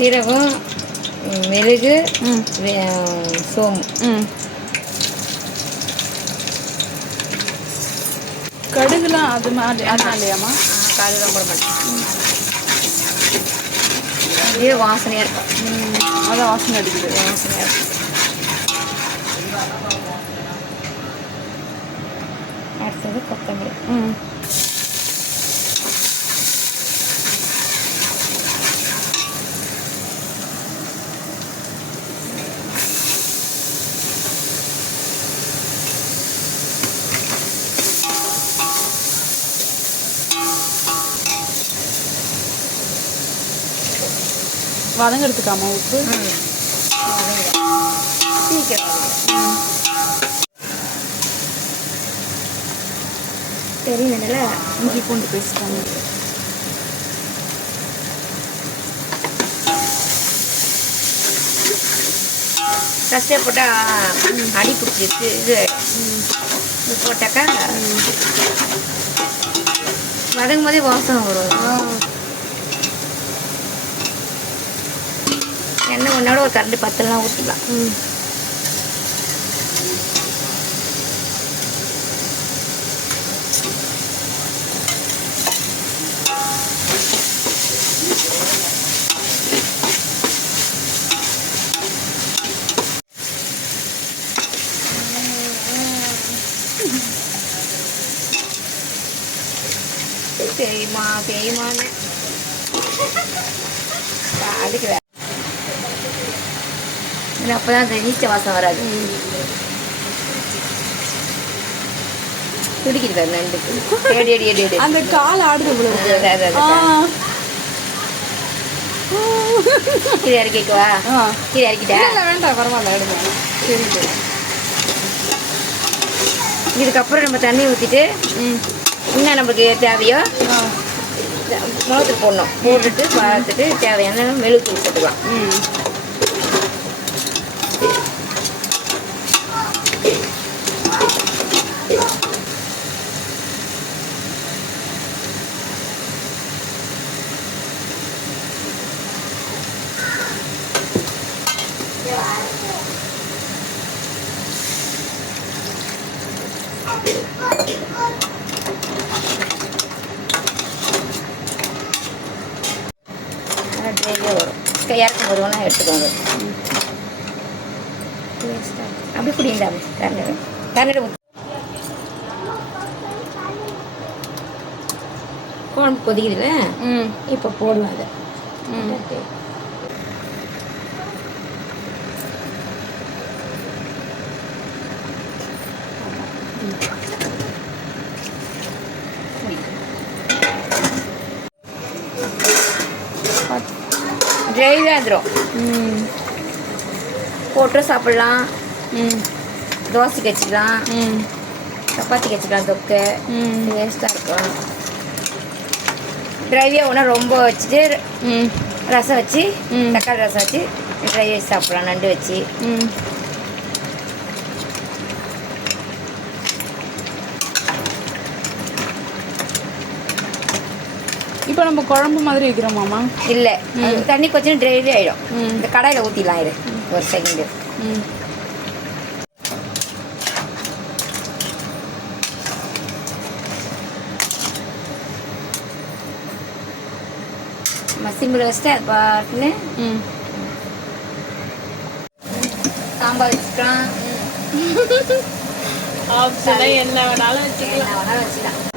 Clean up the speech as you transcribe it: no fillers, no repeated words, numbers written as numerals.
சீரகம், மிளகு, சோம்பு. கடுகுலாம் அது மாதிரி அதெல்லாம் இல்லையாம்மா? கடுகுலாம் போட மாட்டேன். இதே வாசனையாக இருக்கும். அதான் வாசனை அடிக்குது. வாசனையாக இருக்கும். அடுத்தது கொத்தமல்லி. வதங்கிறதுக்காமா உப்பு? தெரியல. இஞ்சி பூண்டு பேஸ்ட் ஃபஸ்ட்டே போட்டால் அடி பிடிச்சிருக்கு. இது போட்டாக்கா வதங்கும் போதே வாசனை வரும். எண்ணெய் ஒன்றோட ஒரு கரண்டி பத்தலாம் ஊற்றிக்கலாம். தெரியுமான்னு அதுக்கு அப்பதான் அந்த நீச்ச வாசம் வராது. துடிக்கிட்டு நண்டுக்கு அந்த கால் ஆடுது. கீழே இறக்கிக்குவா? கீழே இறக்கிட்டா? வேண்டாம், பரவாயில்ல, எடுங்க. சரி சரி. இதுக்கப்புறம் நம்ம தண்ணி ஊற்றிட்டு இன்னும் நம்மளுக்கு தேவையோ மிளகு போடணும். போட்டுட்டு பார்த்துட்டு தேவையான மிளகு போட்டுக்கலாம். ட்ரையாக வரும். இறக்கும் போது வேணால் எடுத்துக்கோங்க. அப்படி பிடிந்தாமே கரண்டில் குழம்பு கொதிக்குதுல்ல, இப்போ போடலாம் அதை. ட்ரைவாக வந்துடும். போட்டு சாப்பிட்லாம். தோசைக்கு வச்சுக்கலாம், சப்பாத்திக்கு வச்சுக்கலாம். தொக்கை டேஸ்ட்டாக இருக்கும். ட்ரைவியாக ஒன்றா ரொம்ப வச்சுட்டு ரசம் வச்சு, தக்காளி ரசம் வச்சு ட்ரை வச்சு சாப்பிட்லாம். நண்டு வச்சு இப்போ நம்ம குழம்பு மாதிரி வைக்கிறோமாம்மா? இல்லை, தண்ணி கொஞ்சம் ட்ரைவி ஆகிடும். இந்த கடாயில் ஊற்றிடலாம். இது ஒரு செகண்டு. சிம்பிள் வச்சுட்டு அது பாட்டுன்னு சாம்பார் வச்சுக்கலாம். என்ன வேணாலும் வச்சுக்கலாம்.